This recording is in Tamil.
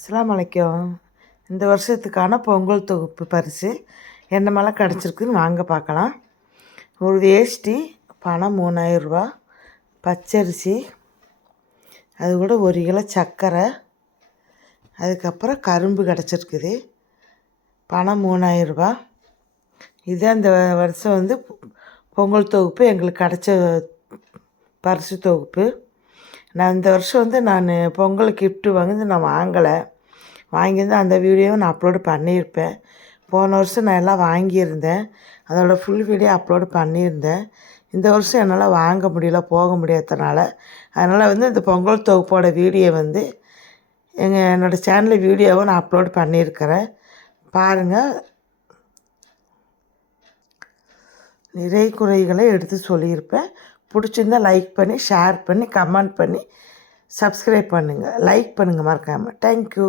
அஸ்ஸலாமு அலைக்கும். இந்த வருஷத்துக்கான பொங்கல் தொகுப்பு பரிசு என்ன மேலே கிடச்சிருக்குன்னு வாங்க பார்க்கலாம். ஒரு வேஷ்டி பணம் 3000 ரூபா, பச்சரிசி, அது கூட 1 கிலோ சர்க்கரை, அதுக்கப்புறம் கரும்பு கிடச்சிருக்குது. பணம் 3000 ரூபா. இதுதான் இந்த வருஷம் பொங்கல் தொகுப்பு எங்களுக்கு கிடச்ச பரிசு தொகுப்பு. நான் இந்த வருஷம் நான் பொங்கல் கிஃப்ட்டு நான் வாங்கலை. வாங்கியிருந்தேன், அந்த வீடியோவை நான் அப்லோடு பண்ணியிருப்பேன். போன வருஷம் நான் எல்லாம் வாங்கியிருந்தேன், அதோட ஃபுல் வீடியோ அப்லோடு பண்ணியிருந்தேன். இந்த வருஷம் என்னால் வாங்க முடியல, போக முடியாதனால. அதனால் இந்த பொங்கல் தொகுப்போட வீடியோ என்னோடய சேனலில் வீடியோவை நான் அப்லோடு பண்ணியிருக்கிறேன், பாருங்கள். நிறை குறைகளை எடுத்து சொல்லியிருப்பேன். பிடிச்சிருந்தால் லைக் பண்ணி, ஷேர் பண்ணி, கமெண்ட் பண்ணி, சப்ஸ்கிரைப் பண்ணுங்கள். லைக் பண்ணுங்கள் மறக்காமல். தேங்க்யூ.